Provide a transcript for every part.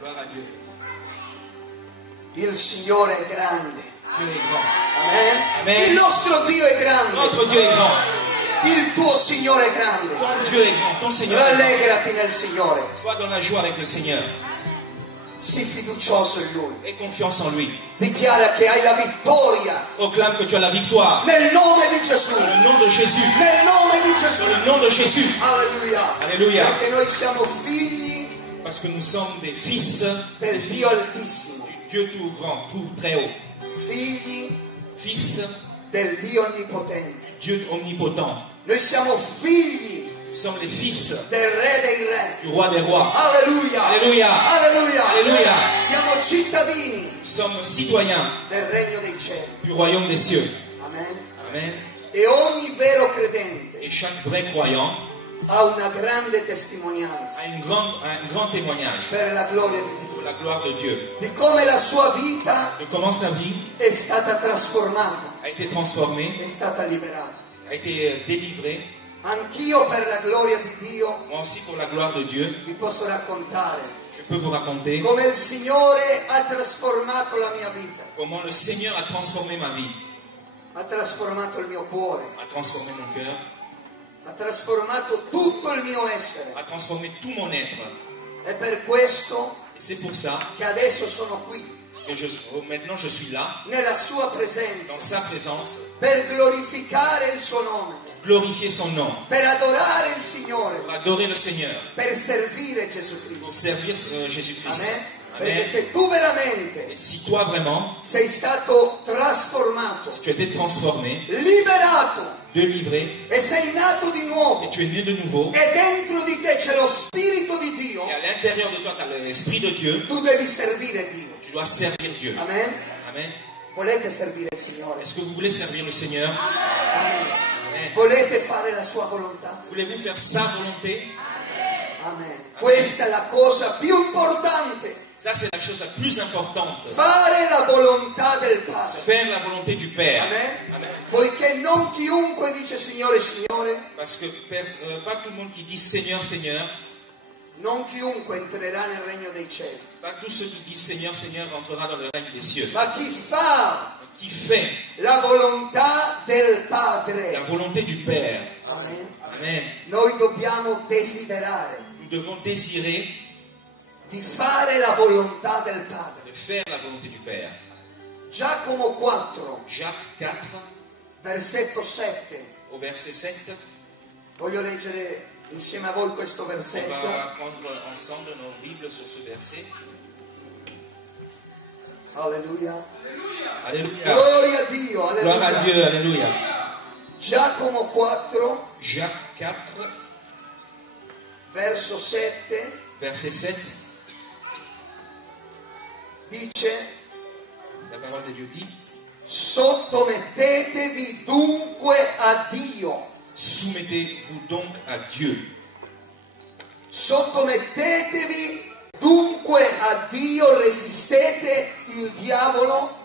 Gloire à Dieu. Il Signore è grande. Dieu est grand. Amen. Amen. Il nostro Dio è grande. Notre Dieu est grand. Il tuo Signore è grande. Ton Dieu est grand. Ton Seigneur est grand. Rallegrati nel Signore. Sois dans la joie avec le Seigneur. Sii fiducioso in Lui. Aie confiance en lui. Dichiara che hai la vittoria Proclame que tu as la victoire. nel nome di Gesù. Dans le nom de Jésus. Nel nome di Gesù. Dans le nom de Jésus. Alleluia. Alléluia. Perché noi siamo figli Parce que nous sommes des fils del Dio Altissimo. du Dieu tout grand, tout très haut. Figli Fils del Dio Onnipotente. du Dieu omnipotent. Noi siamo figli Nous sommes les fils del Re dei Re. du roi des rois. Alleluia. Alléluia. Alleluia. Alléluia. Siamo cittadini Nous sommes citoyens del Regno dei Cieli. du royaume des cieux. Amen. Amen. E ogni vero credente Et chaque vrai croyant ha una grande testimonianza a un grand témoignage per la gloria di pour Dio, la gloire de Dieu. di come la sua vita De comment sa vie è stata trasformata, a été transformée, è stata liberata. a été délivrée. Anch'io per la gloria di Dio Moi aussi pour la gloire de Dieu, vi posso raccontare je peux vous raconter come il Signore ha trasformato la mia vita, comment le Seigneur a transformé ma vie, ha trasformato il mio cuore, a transformé mon cœur, ha trasformato tutto il mio essere. a transformé tout mon être. È per questo Et c'est pour ça che adesso sono qui, que maintenant je suis là, nella sua dans presenza, sa présence, per glorificare il suo nome, glorifier son nom, per adorare il Signore, pour adorer le Seigneur, per servire Gesù pour Cristo. servir Jésus-Christ. Amen. Amen. Perché se tu veramente Et si toi vraiment, sei stato trasformato, si tu as été transformé, liberato délivré, e sei nato di et nuovo tu es né de nouveau, e dentro di te c'è lo Spirito di Dio, et à l'intérieur de toi tu as l'Esprit de Dieu, tu devi servire Dio. tu dois servir Dieu. Amen. Amen. Volete servire il Signore? Est-ce que vous voulez servir le Seigneur? Amen. Amen. Volete fare la sua volontà? Voulez-vous faire sa volonté? Amen. Questa è la cosa più importante. Ça, c'est la chose la plus importante. Fare la volontà del Padre. Faire la volonté du Père. Amen. Amen. Poiché non chiunque dice Signore, Signore, Parce que pas tout le monde qui dit Seigneur, Seigneur, non chiunque entrerà nel regno dei cieli, pas tous ceux qui disent Seigneur, Seigneur rentrera dans le règne des cieux. ma chi fa Qui fait la volontà del Padre. la volonté du Père. Amen. Amen. Noi dobbiamo desiderare Nous devons désirer di fare la volontà del Padre. de faire la volonté du Père. Giacomo 4, Jacques 4, versetto 7. au verset 7, Voglio leggere insieme a voi questo on versetto. va prendre ensemble nos Bibles sur ce verset. Alleluia. Alléluia. Gloria a Dio. Gloire à Alleluia. Dieu, Alléluia. Giacomo 4, Jacques 4, verso 7, verset 7, dice: la parole de Dieu dit, sottomettetevi dunque a Dio. soumettez-vous donc à Dieu. Sottomettetevi dunque a Dio, resistete il diavolo,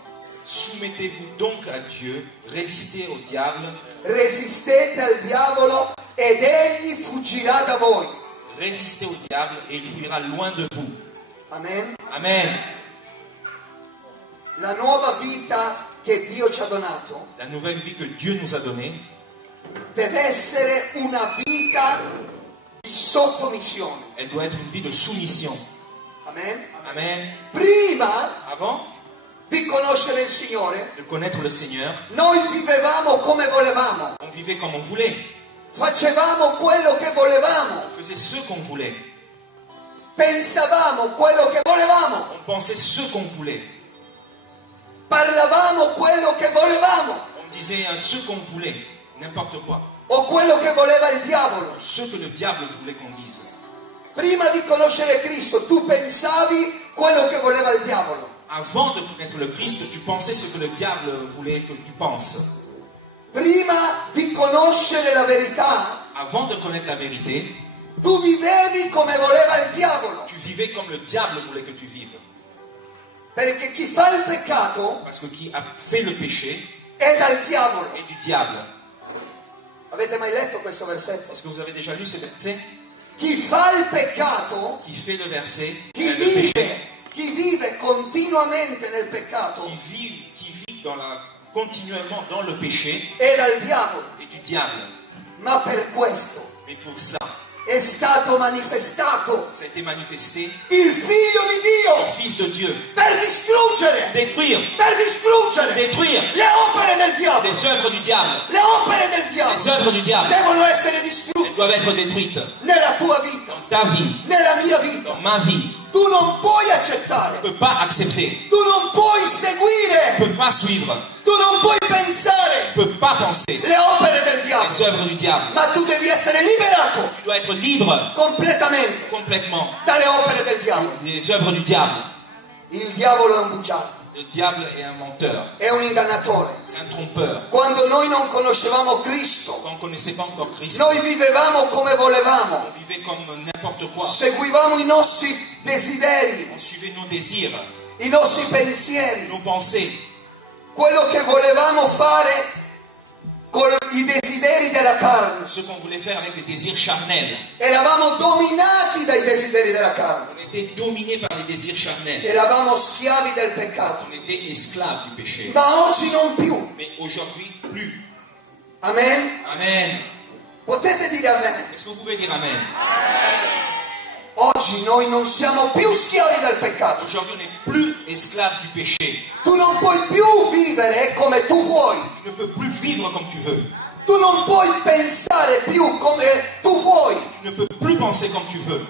Soumettez-vous donc à Dieu, résistez au diable, resistete al diavolo ed egli fuggirà da voi. résistez au diable et il fuira loin de vous. Amen. Amen. La nuova vita che Dio ci ha donato La nouvelle vie que Dieu nous a donnée deve essere una vita di sottomissione. elle doit être une vie de soumission. Amen. Amen. Prima Avant di conoscere il Signore, de connaître le Seigneur, noi vivevamo come volevamo, on vivait comme on voulait. facevamo quello che volevamo, On faisait ce qu'on voulait. pensavamo quello che volevamo, On pensait ce qu'on voulait. parlavamo quello che volevamo, On disait ce qu'on voulait. N'importe quoi. o quello che voleva il diavolo. Ce que le diable voulait qu'on dise. Prima di conoscere Cristo, tu pensavi quello che voleva il diavolo. Avant de connaître le Christ, tu pensais ce que le diable voulait que tu penses. Prima di conoscere la verità, Avant de connaître la vérité, tu vivevi come voleva il diavolo. tu vivais comme le diable voulait que tu vives. Perché chi fa il peccato Parce que qui a fait le péché è dal diavolo. est du diable. Avete mai letto questo versetto? Est-ce que vous avez déjà lu ce verset? Chi fa il peccato, Qui fait le verset, chi le péché, vive vive continuamente nel peccato qui vit continuellement dans le péché era il diavolo, et du diable. ma per questo Mais pour ça, è stato manifestato ça a été manifesté il Figlio di Dio le Fils de Dieu. per distruggere Détruire le opere del diavolo. les œuvres du diable. Le opere del Les diavolo œuvres du diable, devono essere elles distrutte doivent être détruites. nella tua vita, Ta vie, nella mia vita. dans ma vie, Tu non puoi accettare, ne peut pas accepter, tu non puoi seguire, ne peut pas suivre, tu non puoi pensare ne peut pas penser le opere del diavolo, les œuvres du diable. ma tu devi essere liberato Tu dois être libre completamente complètement dalle opere del diavolo. des œuvres du diable. Il diavolo è un bugiardo, Le diable est un menteur, è un ingannatore. c'est un trompeur. Quando noi non conoscevamo Cristo, Quand on ne connaissait pas encore Christ, noi vivevamo come volevamo, on vivait comme n'importe quoi. seguivamo i nostri desideri, On suivait nos désirs, i nostri pensieri, nos pensées, quello che volevamo fare con i desideri della carne. ce qu'on voulait faire avec des désirs charnels. Eravamo dominati dai desideri della carne, On était dominé par les désirs charnels. eravamo schiavi del peccato, On était esclaves du péché. ma oggi non più. Mais aujourd'hui, plus. Amen? Amen. Potete dire amen? Est-ce que vous pouvez dire Amen? Oggi noi non siamo più schiavi del peccato. Aujourd'hui, on n'est plus esclaves du péché. Tu non puoi più vivere come tu vuoi. Tu ne peux plus vivre comme tu veux. Tu non puoi pensare più come tu vuoi. Tu ne peux plus penser comme tu veux.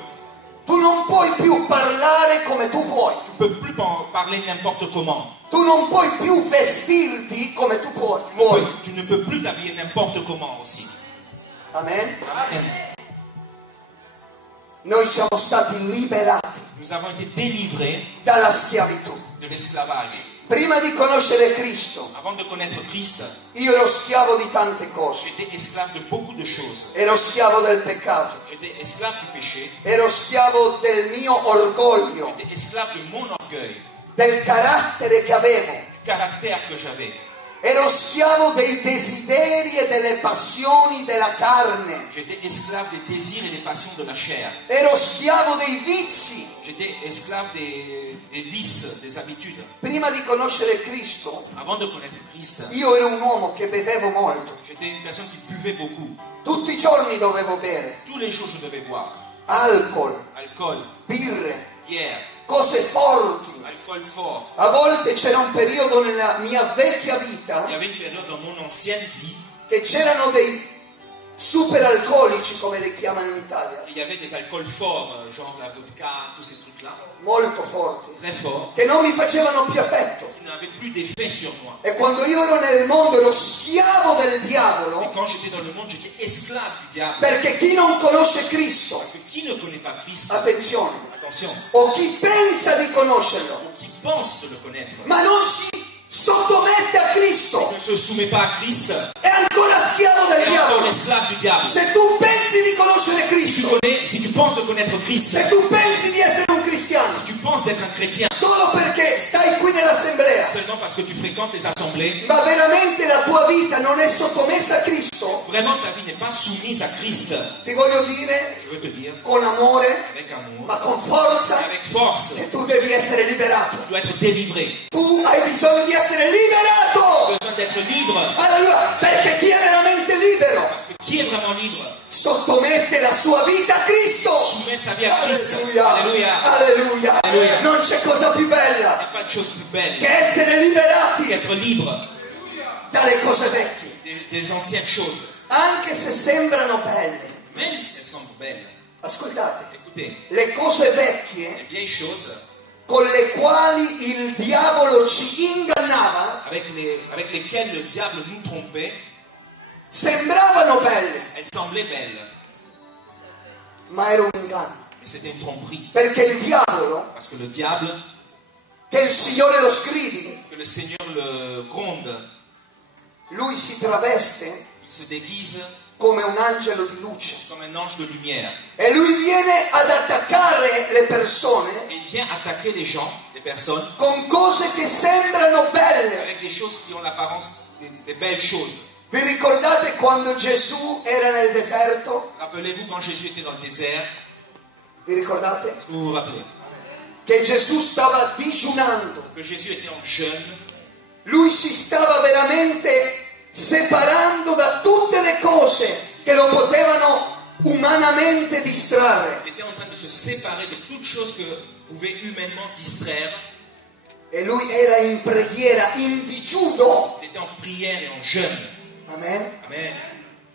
Tu non puoi più parlare come tu vuoi. Tu ne peux plus parler n'importe comment. Tu non puoi più vestirti come tu vuoi. Tu ne peux plus t'habiller n'importe comment aussi. Amen? Amen. Noi siamo stati liberati Nous avons été délivrés dalla schiavitù. de l'esclavage. Prima di conoscere Cristo, Avant de connaître Christ, io ero schiavo di tante cose. j'étais esclave de beaucoup de choses. Ero schiavo del peccato. J'étais esclave du péché. Ero schiavo del mio orgoglio, J'étais esclave de mon orgueil, del carattere che avevo. du caractère que j'avais. Ero schiavo dei desideri e delle passioni della carne. J'étais esclave des désirs et des passions de la chair. Ero schiavo dei vizi. J'étais esclave des vices, des habitudes. Prima di conoscere Cristo, Avant de connaître Christ, io ero un uomo che bevevo molto. j'étais une personne qui buvait beaucoup. Tutti i giorni dovevo bere Tous les jours, je devais boire. alcol, Alcool, birre, bière, cose forti. alcool fort. A volte c'era un periodo nella mia vecchia Il vita y avait une période dans mon ancienne vie che c'erano dei super alcolici, come li chiamano in Italia, il y avait des alcools forts, genre la vodka, tous ces trucs-là, molto forti, très forts, che non mi facevano più effetto. qui n'avaient plus d'effet sur moi. E quando io ero nel mondo ero schiavo del Et diavolo, quand j'étais dans le monde, j'étais esclave du diable. perché chi non conosce Cristo, Parce que qui ne connaît pas Christ, attenzione, attention, o chi pensa di conoscerlo, ou qui pense de le connaître, ma non si sottomette a Cristo, ne se soumet pas à Christ, è ancora schiavo del est encore diavolo. esclave du diable. Se tu pensi di conoscere Cristo, Si tu penses de connaître Christ, se tu pensi di essere un cristiano, si tu penses d'être un chrétien, solo perché stai qui nell'assemblea, seulement parce que tu fréquentes les assemblées, ma veramente la tua vita non è sottomessa a Cristo, vraiment ta vie n'est pas soumise à Christ. ti voglio dire Je veux te dire, con amore, avec amour, ma con forza, avec force, che tu devi essere liberato. tu dois être délivré. Tu hai bisogno di essere Tu liberato. as besoin d'être libre. Alleluia, perché chi è veramente libero Parce que qui est vraiment libre sottomette la sua vita a Cristo. soumet sa vie à Christ. Alleluia, Alléluia. alleluia. Alleluia. Non c'è cosa più Il n'y a bella pas de chose plus belle che essere liberati qu'être libre dalle cose vecchie, des anciennes choses. anche se sembrano belle. Même si elles semblent belles. Ascoltate, Écoutez, le cose vecchie les vieilles choses con le quali il diavolo ci ingannava avec lesquelles le diable nous trompait, sembravano belle, elles semblaient belles. ma era un inganno. Mais c'était une tromperie. Perché il diavolo, Parce que le diable, che il Signore lo sgridi, que le Seigneur le gronde, lui si traveste il se déguise come un angelo di luce. comme un ange de lumière. E lui viene ad attaccare le persone Et il vient attaquer les gens, les personnes, con cose che sembrano belle. avec des choses qui ont l'apparence des belles choses. Vi ricordate quando Gesù era nel deserto? Rappelez-vous quand Jésus était dans le désert, Vi ricordate? est-ce que vous vous rappelez? che Gesù stava digiunando. que Jésus était en jeûne. Lui si stava veramente separando da tutte le cose che lo potevano umanamente distrarre. Il était en train de se séparer de toute chose que pouvait humainement distraire. E lui era in preghiera, in digiuno. Il était en prière et en jeûne. Amen. Amen.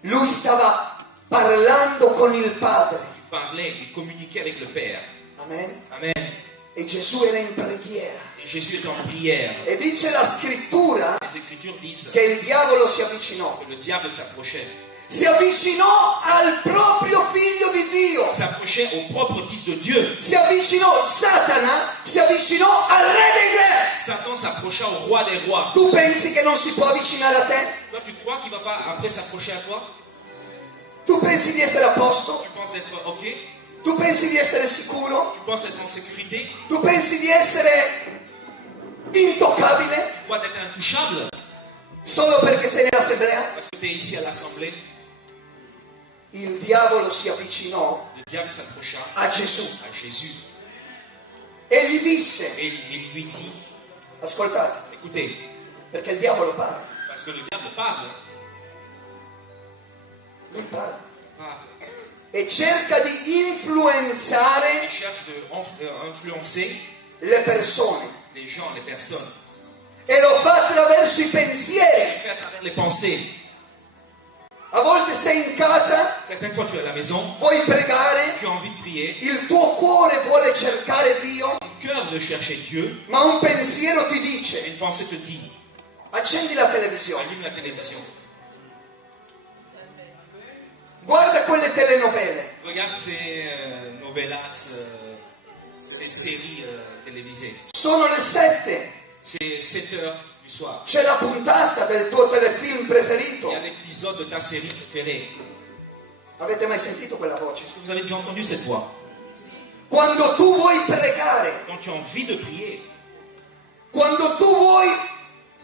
Lui stava parlando con il Padre. Il parlait, il communiquait avec le Père. Amen. Amen. E Gesù era in preghiera. Et Jésus était en prière. E dice la scrittura Les Écritures disent che il diavolo si avvicinò. que le diable s'approchait. Si avvicinò al proprio figlio di Dio. S'approchait au propre Fils de Dieu. Si avvicinò, Satana si avvicinò al re dei re. Satan s'approcha au roi des rois. Tu pensi che non si può avvicinare a te? Toi, tu crois qu'il ne va pas après s'approcher à toi? Tu pensi di essere a posto? Tu penses d'être OK? Tu pensi di essere sicuro? Tu penses être en sécurité? Tu pensi di essere intoccabile Tu crois d'être intouchable solo perché sei nell'assemblea? parce que tu es ici à l'assemblée? Il diavolo si avvicinò Le diable s'approcha a Gesù à Jésus e gli disse, et il lui dit, ascoltate, écoutez, perché il diavolo parla, parce que le diable parle, lui parla, parle. e cerca di Il influenzare cherche d'influencer le persone les gens, les personnes. e lo fa attraverso i Il pensieri. fait à travers les pensées. A volte sei in casa, Certaines fois, tu es à la maison, vuoi pregare, tu as envie de prier, il tuo cuore vuole cercare Dio, ton cœur veut chercher Dieu, ma un pensiero ti et dice, une pensée te dit, accendi la televisione, allume la télévision, guarda quelle telenovele, regarde ces novelas, ces séries télévisées. sono le 7, C'est 7 heures du soir. c'è la puntata del tuo telefilm Il preferito. y a l'épisode de ta série préférée. Avete mai sentito quella voce? Est-ce que vous avez déjà entendu cette voix? Quando tu vuoi pregare, Quand tu as envie de prier, quando tu vuoi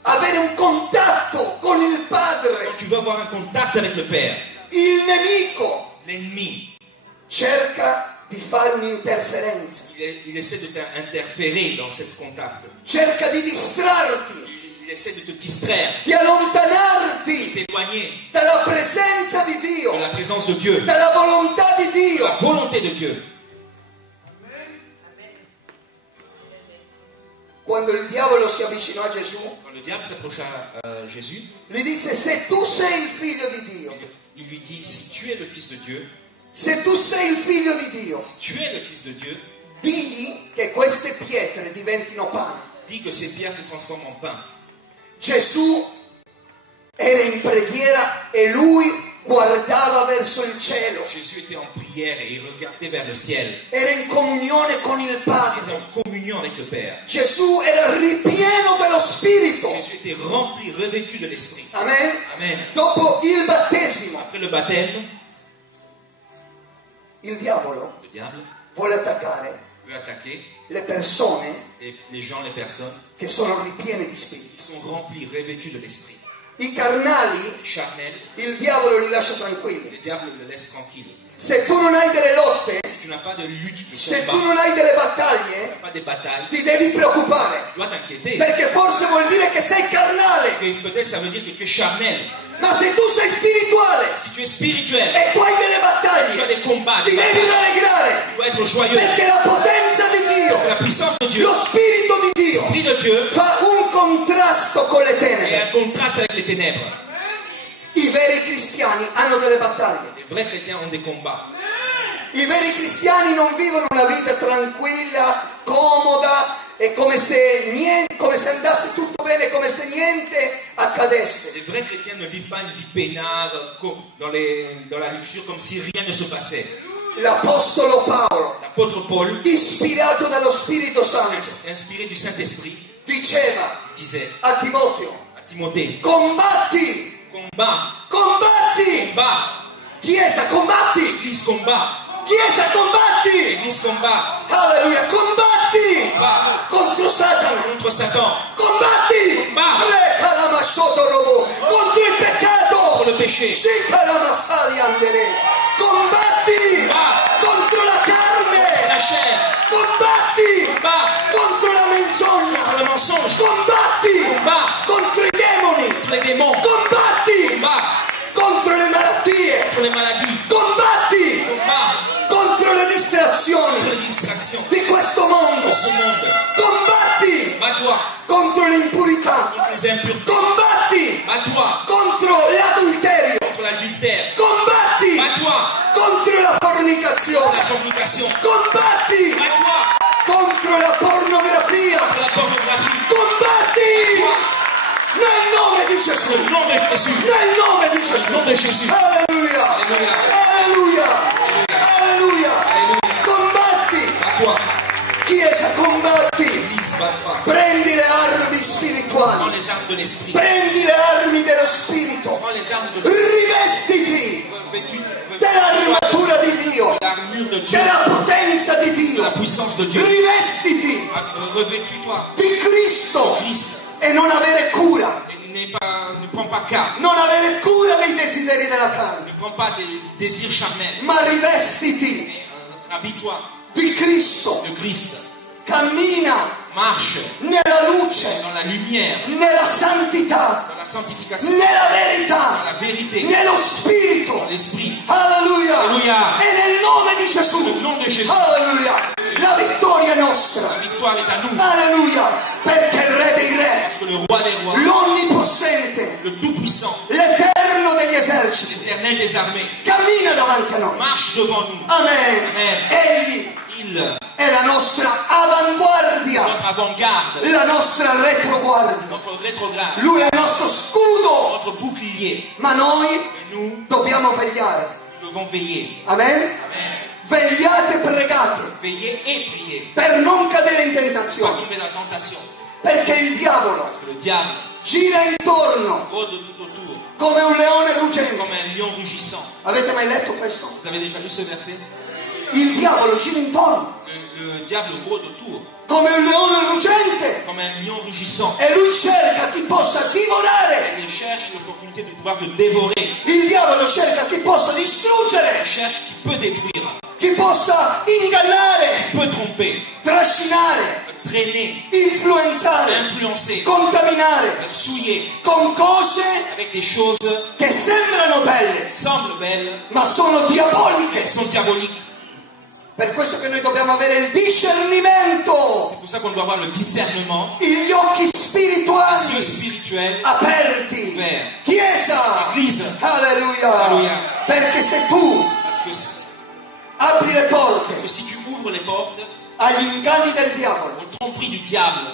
avere un contatto con il quand Padre, tu veux avoir un contact avec le Père, il nemico l'ennemi, cerca di fare un'interferenza, il essaie de t'interférer dans ce contact. cerca di distrarti, Il essaie de te distraire, di allontanarti t'éloigner dalla presenza di de Dio, la présence de Dieu, de dalla volontà di Dio. la volonté de Dieu. Quando il diavolo si avvicinò a Gesù, Quand le diable s'approcha à Jésus, gli disse, se tu sei il figlio di Dio, il lui dit, si tu es le Fils de Dieu, se tu sei il figlio di Dio, si tu es le Fils de Dieu, digli che queste pietre diventino pane. dis que ces pierres se transforment en pain. Gesù era in preghiera e lui guardava verso il cielo, Jésus était en prière et il regardait vers le ciel. era in comunione con il Il était Padre. en communion avec le Père. Gesù era ripieno dello Spirito. Jésus était rempli, revêtu de l'Esprit. Amen. Amen. Dopo il battesimo, Après le baptême, il diavolo le diable vuole attaccare peut attaquer le persone les gens, les personnes che sono ripiene di qui Spirito. sont remplis, revêtus de l'Esprit. I carnali, Charnel, il diavolo li lascia tranquilli. le diable le laisse tranquille. Se tu non hai delle lotte, Si tu n'as pas de lutte, de se tu combat, non hai delle tu n'as battaglie, pas de bataille, ti devi preoccupare, tu dois t'inquiéter. perché forse vuol dire che sei carnale. Parce que peut-être ça veut dire que tu es charnel. Ma se tu sei spirituale Si tu es spirituel, e tu hai delle tu as battaglie, des combats, des ti devi batailles, rallegrare, tu dois être joyeux. perché la potenza di Parce que la Dio, puissance de Dieu, lo Spirito di Dio, l'Esprit de Dieu, fa un contrasto con le est tenebre. un contraste avec les ténèbres. I veri cristiani hanno delle battaglie. Les vrais chrétiens ont des combats. I veri cristiani non vivono una vita tranquilla, comoda e come se andasse tutto bene, come se niente accadesse. Les vrais chrétiens ne vivent pas une vie peinarde dans la luxure comme si rien ne se passait. L'Apostolo Paolo, L'apôtre Paul, ispirato dallo Spirito Santo, inspiré du Saint-Esprit, diceva disait a Timoteo, à Timothée, combatti, combat, combatti, combat, Chiesa, combatti, Église combat, Chiesa, combatti, Église combat, alleluia, combatti combat contro Satana, contre Satan, combatti, combat contro il peccato, contre le péché, combatti combat contro la contre carne, la chair, combatti combat ce monde. Combatti Bats-toi contro l'impurità. contre les impuretés. Combatti Bats-toi contro l'adulterio. contre l'adultère. Combatti Bats-toi contro la contre fornicazione. la fornication. Combatti Bats-toi contro la pornografia. contre la pornographie. Combatti nel nome di Gesù. Au nom de Jésus. Nel nome di Au Gesù. nom de Jésus. Alleluia. Alléluia. Alleluia. Alleluia. Alléluia. Combatti. Bats-toi. Chiesa, combatti. Église, bats-toi. Prendi le armi Prends spirituali. les armes de l'esprit. Prendi le armi dello spirito. Prends les armes de l'esprit. Rivestiti Revêtu dell'armatura di Dio. l'armure de Dieu. Della potenza di De Dio. la puissance de Dieu. Rivestiti Revêtus-toi di Cristo Christ. e non avere cura. Et ne prends pas cas. Non avere cura dei desideri della carne, Ne prends pas des désirs charnels. ma rivestiti Habille-toi di Cristo. de Christ. Cammina Marche nella luce, dans la lumière, nella santità, dans la sanctification, nella dans verità, la vérité, nello dans spirito. l'esprit. Alleluia. Alleluia. E nel nome di Gesù. Au nom de Jésus. Alleluia. La vittoria è La nostra. victoire est à nous. Alleluia. Perché il Re dei Re, Parce que le roi des rois, l'Onnipossente, le Tout-Puissant, l'Eterno degli eserciti, l'Éternel des armées, cammina davanti a noi. marche devant nous. Amen. Amen. Egli Il, è la nostra avanguardia, notre avant-garde, la nostra retroguardia. notre rétrograde, Lui è il nostro scudo, notre bouclier. ma noi Et nous, dobbiamo vegliare. nous devons veiller. Amen. Amen. Vegliate e pregate Veiller et prier. per non cadere in Pas tentazione, tomber dans la tentation. perché il diavolo Parce que le diable gira intorno rôde de tout autour, come un leone ruggente. comme un lion rugissant. Avete mai letto questo? Vous avez déjà lu ce verset? Il diavolo gira intorno Le diable rôde autour, come un leone ruggente comme un lion rugissant. e lui cerca chi possa divorare. Il cherche l'opportunité de pouvoir te dévorer. Il diavolo cerca chi possa Il distruggere, cherche qui peut détruire, chi possa ingannare, qui peut tromper, trascinare, traîner, influenzare, influencer, contaminare souiller con cose avec des choses che sembrano belle, qui semblent belles, ma sono mais diaboliche. sont diaboliques. Per questo che noi dobbiamo avere il discernimento, C'est pour ça qu'on doit avoir le discernement, gli occhi les yeux spirituali spirituels aperti. ouverts. Chiesa, Église, alleluia, Alleluia. perché se tu parce que apri le porte si tu ouvres les portes agli inganni del diavolo, aux tromperies du diable,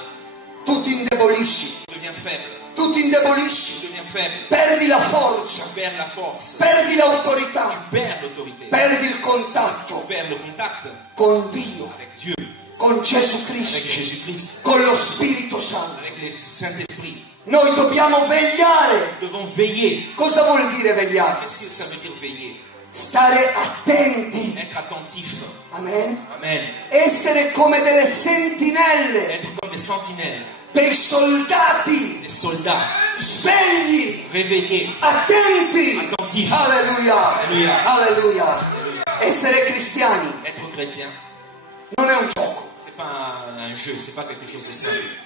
tu ti indebolisci, tu deviens faible. tu ti indebolisci, Tu deviens faible. perdi la forza, Tu perds la force. perdi l'autorità, Tu perds l'autorité. perdi il Tu contatto perds le contact con Dio, avec Dieu, con Gesù avec Cristo, Jésus-Christ, con lo Spirito Santo. avec le Saint-Esprit. Noi dobbiamo vegliare. Nous devons veiller. Cosa vuol dire vegliare? Qu'est-ce que ça veut dire veiller? Stare attenti. Être attentif. Amen. Amen. Essere come delle sentinelle, Être comme des sentinelles, dei soldati, des soldats, svegli, réveillés, attenti. attentifs. Alleluia. Alleluia. Alleluia. Essere cristiani Être chrétien, non è un gioco. c'est pas un jeu, c'est pas quelque chose de simple.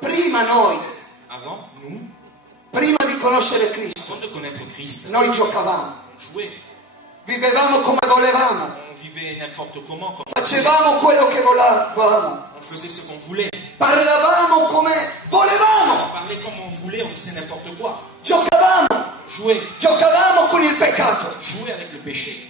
Prima noi, Avant, nous, prima di conoscere Cristo, avant de connaître Christ, noi giocavamo, on jouait, vivevamo come volevamo, on vivait n'importe comment, comme facevamo quello che volevamo, on faisait ce qu'on voulait, parlavamo come volevamo, on parlait comme on voulait, on disait n'importe quoi, giocavamo, jouer con il peccato. avec le péché,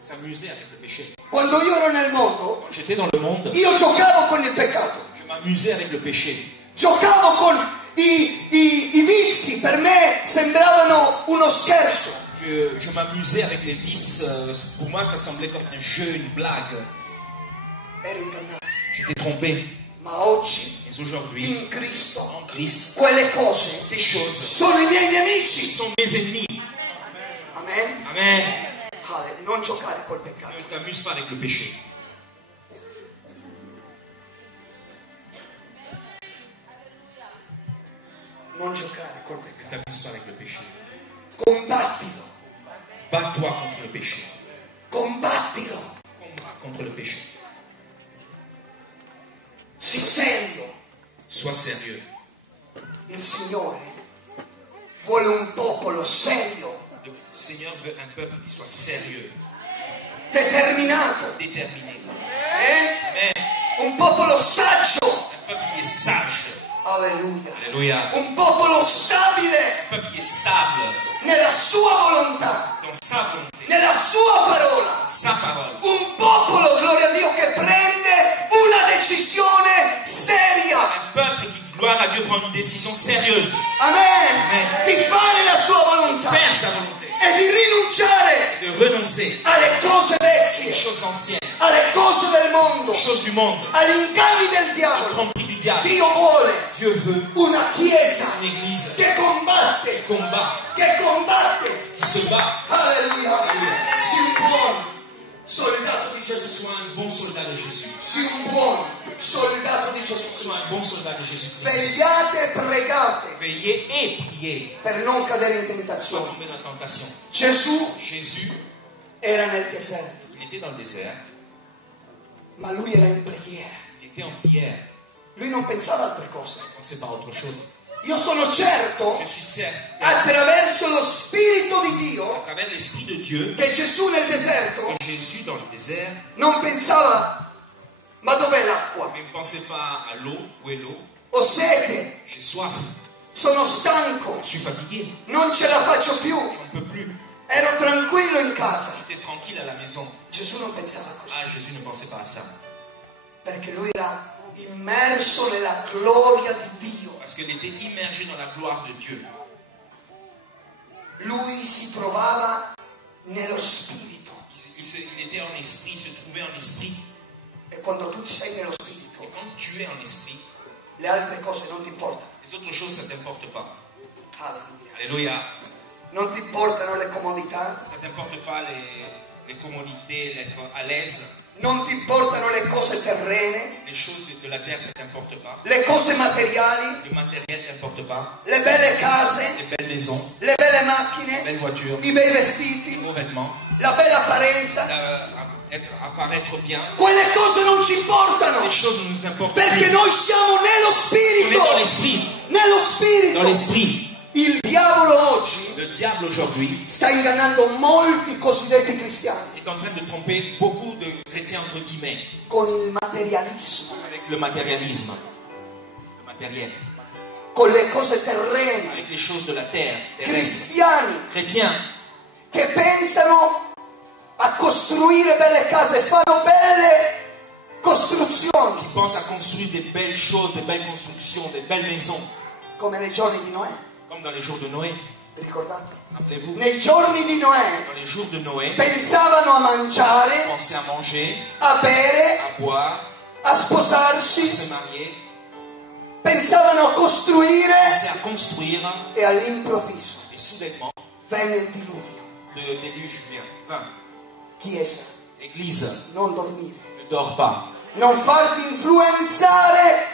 s'amuser avec le péché. Quando io ero nel mondo, Quand j'étais dans le monde, io giocavo con il peccato, je m'amusais avec le péché. giocavo con i vizi, per me sembravano uno scherzo. Je m'amusais avec les vices, pour moi ça semblait comme un jeu, une blague. Ero ingannato. J'étais trompé. Ma oggi, Mais aujourd'hui, in Cristo, en Christ, quelle cose ces choses sono i miei nemici. sont mes ennemis. Amen. Amen. Non giocare col peccato. Ne t'amuse pas avec le péché. Non giocare col Ne peccato. t'amuse pas avec le péché. Combattilo. Bats-toi contre le péché. Combattilo. Combat contre le péché. Sii serio. Sois sérieux. Il Signore vuole un popolo serio Le Seigneur veut un peuple qui soit sérieux. determinato, déterminé. eh? Un popolo saggio, Un peuple qui est sage. alleluia, Alléluia. un popolo stabile Un peuple qui est stable nella sua volontà, dans sa volonté, nella sua parola, dans sa parole. un popolo, gloria a Dio, che prende una decisione seria, Un peuple qui, gloire à Dieu, prend une décision sérieuse. amen, di fare la sua volontà Faire sa volonté. e di rinunciare De renoncer alle cose aux vecchie, choses anciennes, alle cose del mondo, aux choses du monde, agli inganni del aux diavolo. tromperies du diable. Dio vuole Dieu veut una chiesa une église che combatte, qui combat, che qui se bat. alleluia, sia un buon soldato di Gesù, Sois un bon soldat de Jésus. sia un buon soldato di Gesù Sois un Cristo. bon soldat de Jésus-Christ. Vegliate e pregate Veillez et priez per non cadere in pour tentazione. tomber dans la tentation. Gesù Jésus, era nel deserto, il était dans le désert, ma lui era in preghiera. il était en prière. Lui non pensava a altre cose. Il ne pensait pas à autre chose. Io sono certo, Je suis certain, attraverso lo Spirito di à Dio, travers l'Esprit de Dieu, che Gesù nel deserto que Jésus dans le désert, non pensava, ma dov'è l'acqua? mais ne pensait pas à l'eau. Où est l'eau? Ho sete, J'ai soif, sono stanco, je suis fatigué, non ce la faccio più. j'en peux plus. Ero tranquillo in casa. J'étais tranquille à la maison. Gesù non pensava così, Ah, Jésus ne pensait pas à ça. perché lui era immerso nella gloria di Dio. Parce qu'il était immergé dans la gloire de Dieu. Lui si trovava nello Spirito. Il était en esprit, il se trouvait en esprit. E quando tu sei nello Spirito, Et quand tu es en esprit, le altre cose non ti importano. les autres choses, ça ne t'importe pas. Alleluia. Alléluia. Non ti importano le comodità, Ça ne t'importe pas les commodités, l'être à l'aise. non ti importano le cose terrene, Les choses de la terre, ça ne t'importe pas. le cose materiali, Le matériel ne t'importe pas. le belle case, Les belles maisons, le belle les macchine, belles voitures, i bei les vestiti, beaux vêtements, la bella apparenza. apparaître bien. Quelle cose non ci importano, Ces choses ne nous importent perché plus. noi siamo nello On est Spirito. dans l'esprit. Nello Spirito. Dans l'esprit. Il diavolo oggi Le diable aujourd'hui sta ingannando molti cosiddetti cristiani est en train de tromper beaucoup de chrétiens entre guillemets con il materialismo, avec le matérialisme, le matériel, con le cose terrene, avec les choses de la terre, terrestre. cristiani Chrétiens che pensano a costruire belle case, fanno belle costruzioni, qui pensent à construire des belles choses, des belles constructions, des belles maisons, come nei giorni di Noè. comme dans les jours de Noé. Vi ricordate? Rappelez-vous, Nei giorni di Noè dans les jours de Noé, pensavano a ils mangiare, pensaient à manger, a bere, à boire, a à sposarsi, se marier, pensavano a costruire pensaient à construire, e all'improvviso et soudainement, venne il diluvio. le déluge vient. Enfin, Chiesa, Église, non dormire, ne dors pas. non farti influenzare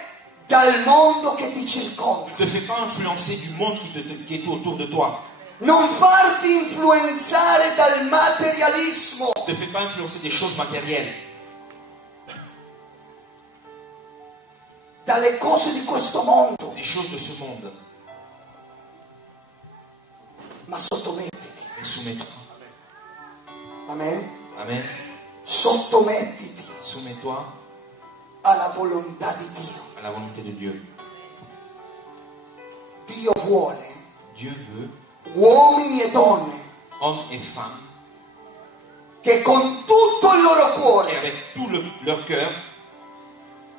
dal mondo che ti circonda, Ne te fais pas influencer du monde qui est autour de toi. non farti influenzare dal materialismo, Ne te fais pas influencer des choses matérielles, dalle cose di questo mondo, des choses de ce monde. ma sottomettiti, Mais soumets-toi. amen? Amen. Sottomettiti Soumets-toi alla volontà di Dio. à la volonté de Dieu. Dio vuole Dieu veut, uomini e donne hommes et femmes, che con tutto il loro et cuore, avec tout leur cœur,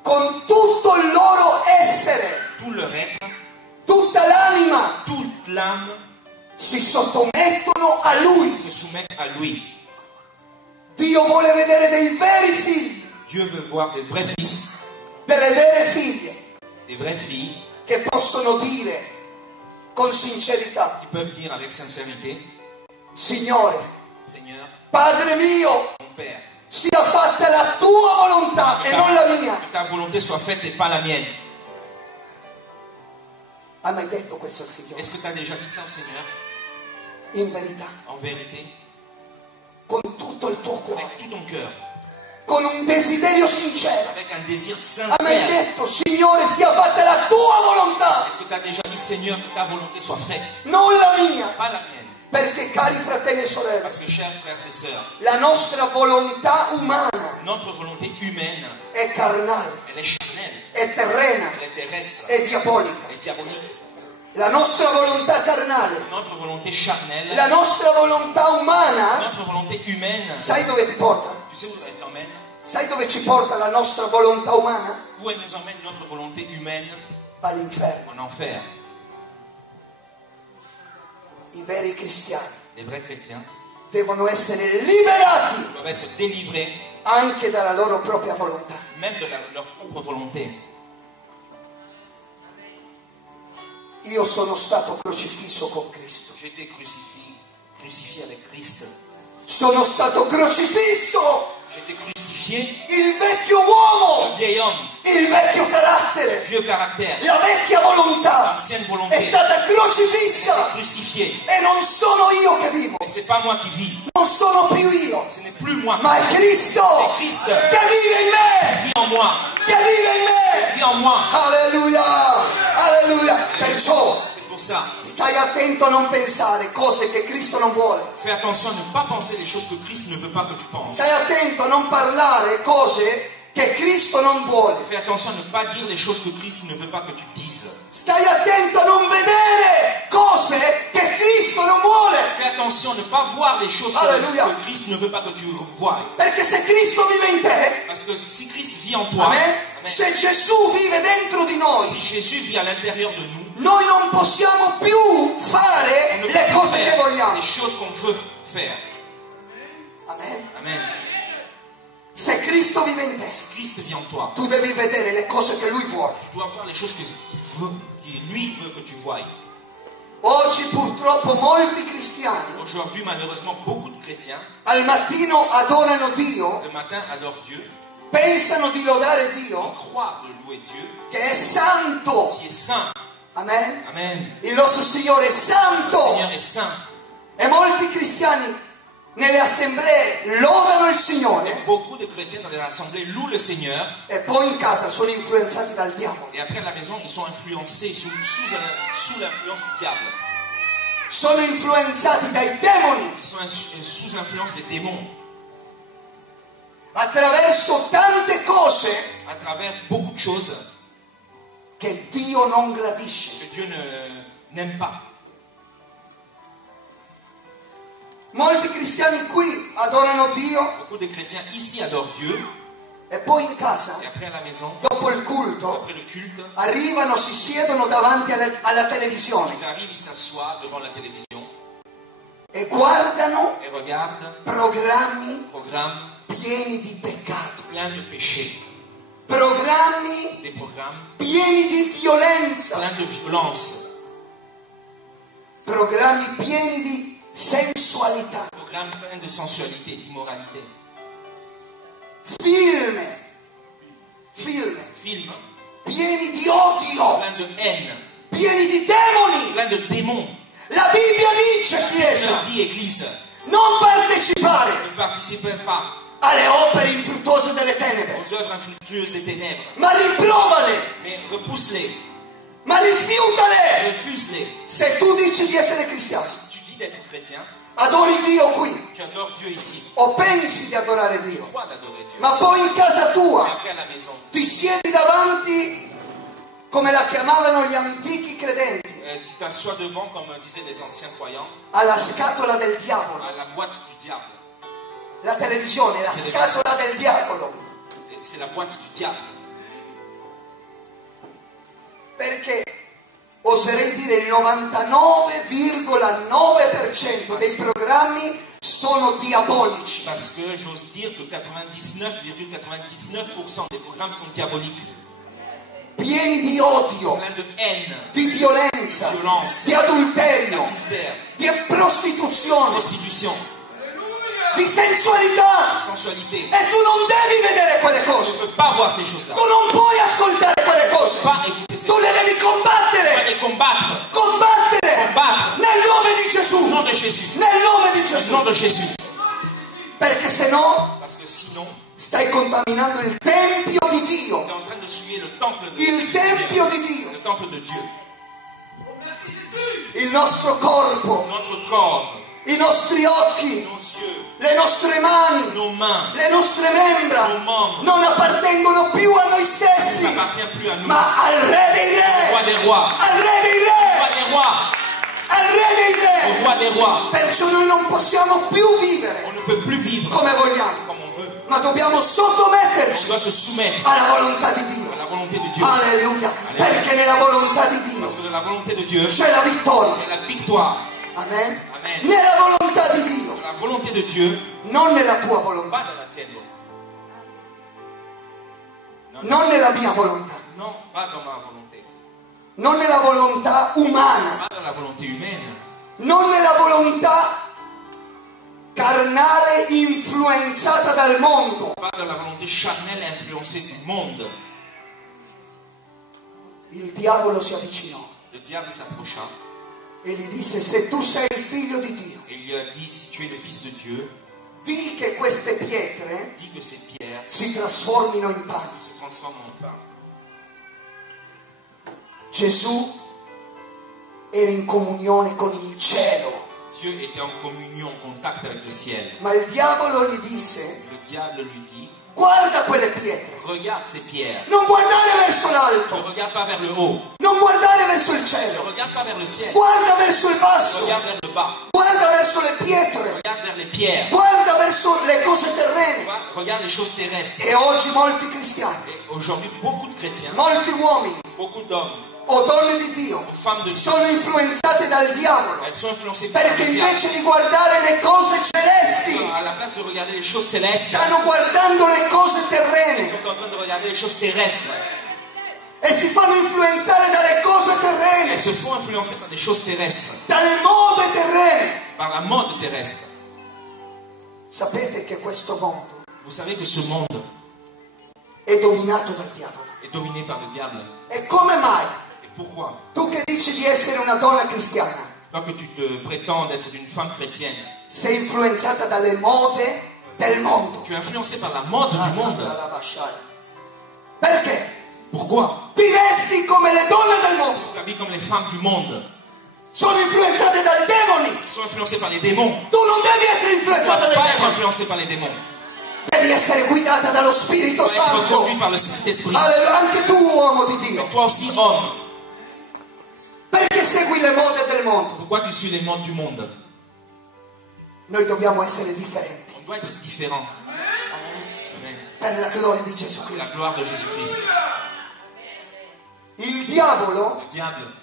con tutto il loro essere, tout leur être, tutta l'anima, toute l'âme si sottomettono a Lui. se soumettent à lui. Dio vuole vedere dei veri figli, Dieu veut voir des vrais fils, delle vere figlie, des vraies filles che possono dire con sincerità: qui peuvent dire avec sincérité, Signore, Seigneur, Padre mio, mon Père, sia fatta la tua volontà e non la mia. que ta volonté soit faite et pas la mienne. Hai mai detto questo al Signore? Est-ce que tu as déjà dit ça au Seigneur? In verità, En vérité, con tutto il tuo cuore, avec tout ton cœur, con un desiderio sincero. avec un désir Hai mai sincère. detto: Signore, sia fatta la tua volontà, Est-ce que tu as déjà dit, Seigneur, que ta volonté soit faite, non la mia. pas la mienne? Perché, cari fratelli e sorelle, Parce que, chers frères et sœurs, la nostra volontà umana notre volonté humaine, è carnale, elle est charnelle, è terrena, elle est terrestre, è diabolica. elle est diabolique. La nostra volontà carnale, Notre volonté charnelle, la nostra volontà umana, notre volonté humaine, sai dove ti porta? tu sais où elle t'emmène? Sai dove ci porta la nostra volontà umana? Où elle nous emmène notre volonté humaine? All'inferno. En enfer. I veri cristiani Les vrais chrétiens devono essere liberati doivent être délivrés anche dalla loro propria volontà. même de leur propre volonté. Io sono stato crocifisso con Cristo. J'ai été crucifié avec Christ. Sono stato crocifisso J'ai été crucifié, il vecchio uomo, le vieil homme, il vecchio le carattere, vieux caractère, la vecchia volontà l'ancienne è volonté, stata crocifissa crucifié. e non sono io che vivo, Et c'est pas moi qui vis, non sono più io, ce n'est plus moi qui ma è Cristo C'est Christ. che vive in me, vis en moi, che vive in me. vis en moi. Alleluia, alleluia. Perciò C'est pour ça, stai attento a non pensare cose che Cristo non vuole. fais attention à ne pas penser les choses que Christ ne veut pas que tu penses. Stai attento a non parlare cose che Cristo non vuole. Fais attention à ne pas dire les choses que Christ ne veut pas que tu dises. Stai attento a non vedere cose che Cristo non vuole. Fais attention à ne pas voir les choses Alléluia. que Christ ne veut pas que tu vois. Perché se Cristo vive in te, Parce que si Christ vit en toi, amen, amen, se Gesù vive dentro di si noi, Jésus vit à l'intérieur de nous, noi non possiamo più fare on ne peut le plus cose che faire vogliamo. les choses qu'on veut faire. Amen. Amen. Se Cristo vive in te, Si Christ vit en toi, tu devi vedere le cose che Lui vuole. tu dois voir les choses que lui veut que tu voies. Oggi purtroppo molti cristiani Aujourd'hui, malheureusement, beaucoup de chrétiens, al mattino adorano Dio, le matin, adorent Dieu, pensano di lodare Dio, croient de louer Dieu, che è santo. qui est saint. Amen. Amen. Il nostro Signore è Le santo. Seigneur est saint. E molti cristiani nelle assemblee lodano il Signore Beaucoup de chrétiens dans les assemblées louent le Seigneur e poi in casa sono influenzati dal diavolo. et après à la maison, ils sont influencés sous l'influence du diable. Sono influenzati dai demoni Ils sont sous influence des démons attraverso tante cose à travers beaucoup de choses che Dio non gradisce. que Dieu n'aime pas. Molti cristiani qui adorano Dio Beaucoup de chrétiens ici adorent Dieu e poi in casa, et après à la maison, dopo il culto, après le culte, arrivano, si siedono davanti alla televisione ils arrivent, ils s'assoient devant la télévision e guardano et regardent programmi programmes pieni di peccato, pleins de péchés, programmi des programmes pieni di violenza, pleins de violence, programmi pieni di sensualità, programmes pleins de sensualité, d'immoralité, film films pieni di odio, pleins de haine, pieni di demoni. pleins de démons. La Bibbia dice, Je Chiesa, dis, Église, non partecipare ne participez pas alle opere infruttuose delle tenebre, aux œuvres infructueuses des ténèbres, ma riprovale, mais repousse-les, ma rifiutale. refuse-les. Se tu dici di essere cristiano, Si tu dis d'être chrétien, adori Dio qui tu adores Dieu ici, o pensi di adorare tu Dio, crois d'adorer Dieu. ma poi in casa Et tua après à la maison, ti siedi davanti, come la chiamavano gli antichi credenti, tu t'assois devant, comme disaient les anciens croyants, alla scatola del diavolo. à la boîte du diable. La televisione è la scatola del diavolo, C'est la boîte du diable. perché oserei dire il 99,9% dei programmi sono diabolici. Parce que j'ose dire que 99,99% des programmes sont diaboliques, Pieni di odio, pleins de haine, di violenza, violence, di adulterio, adultère, di prostituzione, prostitution, di sensualità. sensualité. E tu non devi vedere quelle Tu ne cose. peux pas voir ces choses-là. Tu non puoi ascoltare quelle cose. Pas écouter ces Tu le devi choses. Tu dois combattere. les combattre. Combattere. Combattre. Nel nome di Au Gesù. nom de Jésus. Nel nome di Au Gesù. nom de Jésus. Perché se no Parce que sinon, stai contaminando il Tempio di tu Dio. es en train de souiller le temple de Il Tempio di Dio. Le temple de Dieu. Il nostro corpo Notre corps i nostri occhi, nos yeux, le nostre mani, nos mains, le nostre membra nos membres non appartengono più a noi ne stessi, s'appartient plus à nous. ma al Re dei Au roi Re, des rois, al Re dei au Re, roi des rois, al Re dei au Re. roi des rois. Perciò noi non possiamo più On vivere ne peut plus vivre come vogliamo, comme on veut. ma dobbiamo On sottometterci doit se soumettre alla volontà di Dio. à la volonté de Dieu. Alleluia, perché nella volontà di Dio Parce que dans la volonté de Dieu, c'è la vittoria. c'est la victoire. Amen. Amen. Nella volontà di Dio, Dans la volonté de Dieu, non nella tua volontà, pas dans la tienne. non nella mia volontà, Non, pas dans ma volonté. non nella volontà umana, Pas dans la volonté humaine. non nella volontà carnale influenzata dal mondo. Pas dans la volonté charnelle influencée du monde. Il diavolo si avvicinò Le diable s'approcha e gli disse: se tu sei il figlio di Dio, et il lui a dit, si tu es le fils de Dieu, di che queste pietre dis que ces pierres si trasformino in pane. se transforment en pain. Gesù era in comunione con il cielo, Dieu était en communion, en contact avec le ciel. ma il diavolo gli disse: Le diable lui dit, guarda quelle pietre, regarde ces pierres. non guardare verso Ne l'alto, regarde pas vers le haut. non guardare verso il Ne cielo, regarde pas vers le ciel. guarda verso il basso, Regarde vers le bas. guarda verso le pietre, Regarde vers les pierres. guarda verso le cose terrene. Regarde les choses terrestres. E oggi molti cristiani, Et aujourd'hui, beaucoup de chrétiens, molti uomini beaucoup d'hommes, o donne di Dio femmes de Dieu, sono influenzate dal diavolo, elles sont influencées par le perché diable. invece di guardare le cose celesti À la place de regarder les choses célestes, stanno guardando le cose ils terrene sont en train de regarder les choses terrestres. e si fanno influenzare dalle cose terrene, Elles se font influencer par des choses terrestres, dalle mode terrene. par la mode terrestre. Sapete che questo mondo Vous savez que ce monde è dominato dal diavolo. est dominé par le diable. E come mai? Et pourquoi? Tu che dici di essere una donna cristiana Pas que tu te prétends d'être une femme chrétienne. sei influenzata dalle mode del mondo. Tu es influencé par la mode du monde. Perché? Pourquoi? Ti vesti come le donne del mondo. Tu t'habilles comme les femmes du monde. Sono influenzate dai demoni. Ils sont influencés par les démons. Tu non devi essere Tu ne influenzata dois dai pas être demoni. influencé par les démons. Devi essere guidata dallo Tu Spirito dois être Santo. conduit par le Saint-Esprit. Alleluia. Anche tu, uomo di Dio. Et toi aussi, homme. Perché segui le mode del mondo? Pourquoi tu suis les modes du monde? Noi dobbiamo essere differenti. On doit être différent. Amen. Per la gloria di Gesù La Cristo. gloire de Jésus-Christ. Il diavolo Le diable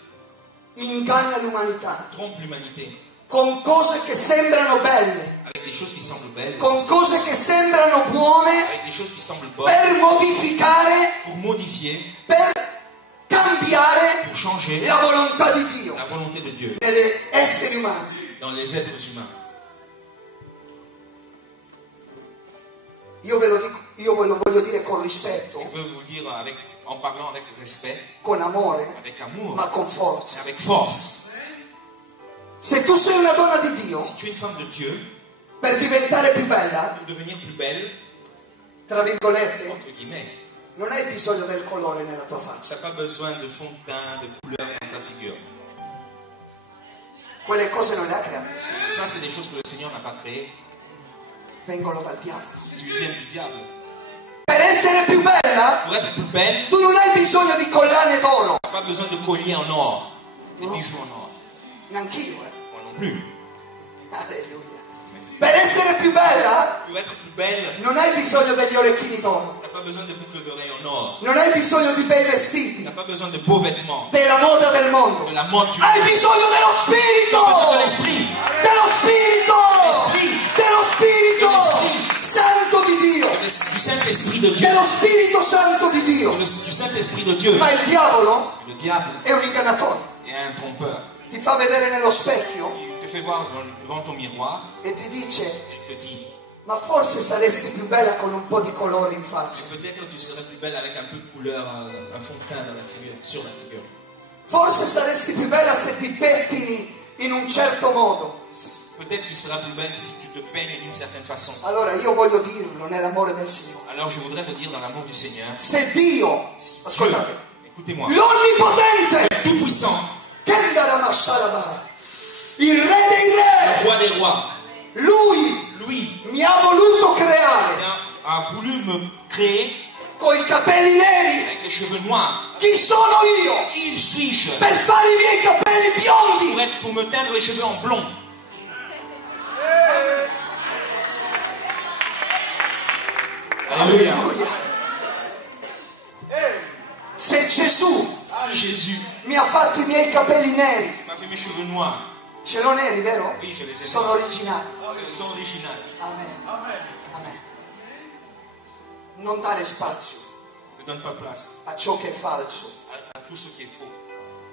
inganna l'umanità trompe l'humanité con cose che sembrano belle, avec des choses qui semblent belles, con cose che sembrano buone, avec des choses qui semblent bonnes, per modificare, pour modifier, per cambiare pour changer la volontà di Dio la volonté de Dieu negli esseri umani. dans les êtres humains. Io ve lo dico, io ve lo voglio dire con rispetto, Je peux vous le dire en parlant avec respect, con amore, avec amour, ma con forza. avec force. Se tu sei una donna di Dio, Si tu es une femme de Dieu, per diventare più bella, pour devenir plus belle, tra virgolette, entre guillemets, non hai bisogno del colore nella tua tu faccia. n'as pas besoin de fond de teint, de couleur dans ta figure. Quelle cose non le ha create, Ça, c'est des choses que le Seigneur n'a pas créées. vengono dal diavolo. Ils viennent du diable. Per essere più bella, Pour être plus belle, tu non hai bisogno di collane d'oro. tu n'as pas besoin de collier en or, de No. bijoux en or. Neanch'io, Moi non plus. Alleluia. Per essere più bella, Pour être plus belle, non hai bisogno degli orecchini d'oro. tu n'as pas besoin de boucles d'oreilles en or. Non hai bisogno di bei Tu vestiti, n'as pas besoin de beaux vêtements, della moda del mondo. de la mode du Hai monde. bisogno dello Tu as Spirito! besoin de l'esprit. Dello Spirito! L'Esprit. Dello Spirito! Dell'Esprit. Santo di Dio! Du Saint-Esprit de Dieu. Dello Spirito Santo di Dio! Du Saint-Esprit de Dieu. Ma il diavolo Le diable è un ingannatore. est un trompeur. Ti fa vedere nello specchio Il te fait voir devant ton miroir e ti dice: et il te dit, ma forse saresti più bella con un po' di colore in faccia. peut-être tu serais plus belle avec un peu de couleur, un fond de teint dans la figure, sur la figure. Forse saresti più bella se ti pettini in un certo modo. Peut-être tu seras plus belle si tu te peignes d'une certaine façon. Allora io voglio dirlo nell'amore del Signore. Alors je voudrais le dire dans l'amour du Seigneur. Se Dio, Si ascoltate, Dieu, écoutez-moi, l'Onnipotente, tout puissant, Kendara Mashalaba, il Re dei le Re. roi des rois. Lui mi ha voluto creare A voulu me créer con i capelli neri. avec les cheveux noirs. Chi sono io Qui suis-je per fare i miei capelli biondi? pour me teindre les cheveux en blond? Alléluia. Alleluia. Se Gesù Si Jésus mi ha fatto i miei capelli neri, m'a fait mes cheveux noirs, ce l'ho neri, vero? oui, je les ai. Sono originali. Ils sont originales. Amen. Amen. Non dare spazio Ne donne pas place a ciò che è falso, à tout ce qui est faux.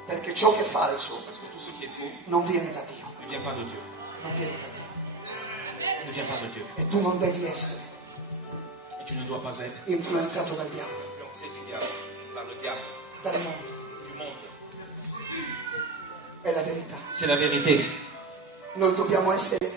perché ciò che è falso Parce que tout ce qui est faux non viene da Dio. ne vient pas de Dieu. Non viene da Dio. Ne vient pas de Dieu. E tu non devi essere Et tu ne dois pas être influenzato dal diavolo, influencé du diable, par le diable, dal mondo. du monde. È la verità. C'est la vérité. Noi dobbiamo essere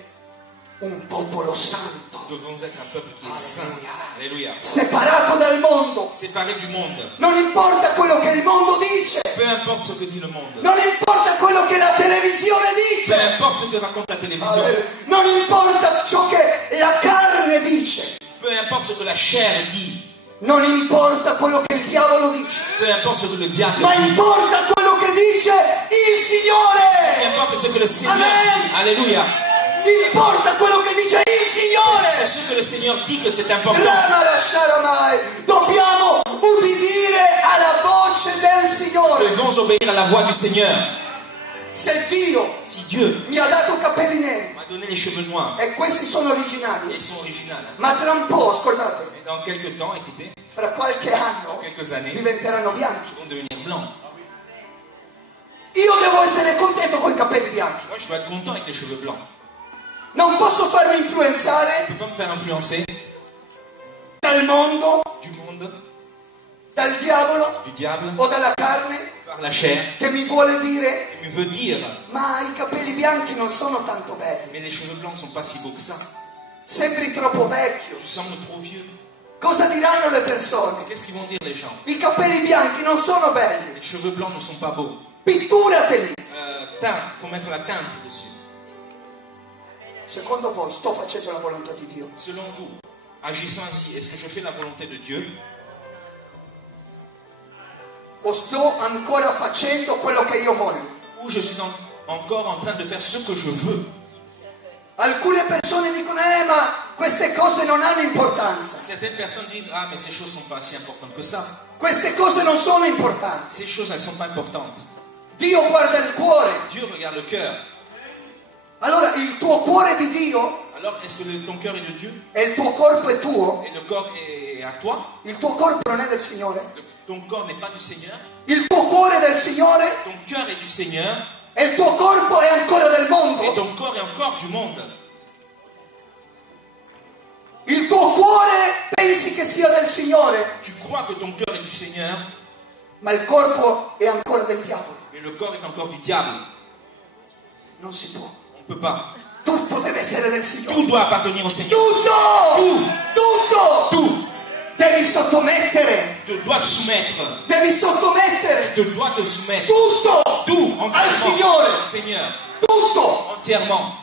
un popolo santo, Nous devons être un peuple qui est saint. Alléluia. separato dal mondo. Séparé du monde. Non importa quello che il mondo dice, Peu importe ce que dit le monde. non importa quello che la televisione Peu dice, importe ce que raconte la télévision. non importa ciò che la carne dice, Peu importe ce que la chair dit. non importa quello che il diavolo dice, Peu importe ce que le diable ma dit. importa quello che dice il Peu Signore. importe ce que le Seigneur Amen. dit. Alléluia. Importa quello che dice il C'est Signore. ce que le Seigneur dit que c'est important. Rama lasciare mai. Dobbiamo ubbidire alla voce del Nous Signore. devons obéir à la voix du Seigneur. Se Dio Si Dieu mi ha dato capelli neri m'a donné les cheveux noirs, e questi sono et originali, ils sont originaux, ma tra un po', ascoltate, et dans quelques temps, écoutez, fra qualche dans anno quelques années, diventeranno bianchi. ils vont devenir blancs. Io devo essere contento con i capelli bianchi. Moi, je dois être content avec les cheveux blancs. Non posso farmi Je influenzare ne peux pas me faire influencer dal mondo, du monde, dal diavolo du diable, o dalla carne par la chair, che mi vuole dire qui me veut dire, ma i capelli bianchi non sono tanto belli, mais les cheveux blancs ne sont pas si beaux que ça. sembri troppo vecchio. Tu sembles trop vieux. Cosa diranno le persone? Qu'est-ce qu'ils vont dire les gens? I capelli bianchi non sono belli, Les cheveux blancs ne sont pas beaux. pitturateli. Teint, faut mettre la teinte dessus. Secondo voi sto facendo la volontà di Dio? Selon vous, agissant ainsi, est-ce que je fais la volonté de Dieu O sto ancora facendo quello che io voglio? ou je suis encore en train de faire ce que je veux? Alcune persone dicono, ma queste cose non hanno importanza. Certaines personnes disent, ah, mais ces choses ne sont pas si importantes que ça. Queste cose non sono importanti. Ces choses, elles ne sont pas importantes. Dio guarda il cuore. Dieu regarde le cœur. Allora il tuo cuore è di Dio Alors, est-ce que ton cœur est de Dieu e il tuo corpo è tuo? et le corps est à toi? Il tuo corpo non è del Signore? Ton corps n'est pas du Seigneur? Il tuo cuore è del Signore Ton cœur est du Seigneur e il tuo corpo è ancora del et mondo? ton corps est encore du monde. Il tuo cuore pensi che sia del Signore, Tu crois que ton cœur est du Seigneur, ma il corpo è ancora del diavolo. mais le corps est encore du diable. Non si può. On ne peut pas. Tutto deve essere del Signore. Tout doit appartenir au Seigneur. Tutto! Tutto! Tout. Devi sottomettere. Tu te dois te soumettre. Devi sottomettere Tu te dois te soumettre. tutto Tout al entièrement Signore. au Seigneur. Tutto. Entièrement.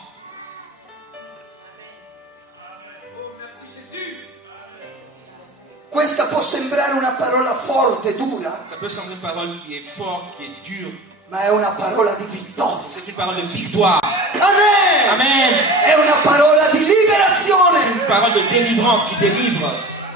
Questa può sembrare una parola forte, dura, Ça peut sembler une parole qui est forte, qui est dure. ma è una parola di vittoria. C'est une parole de victoire. Amen! Amen. È una parola di liberazione. Une parole de délivrance qui délivre,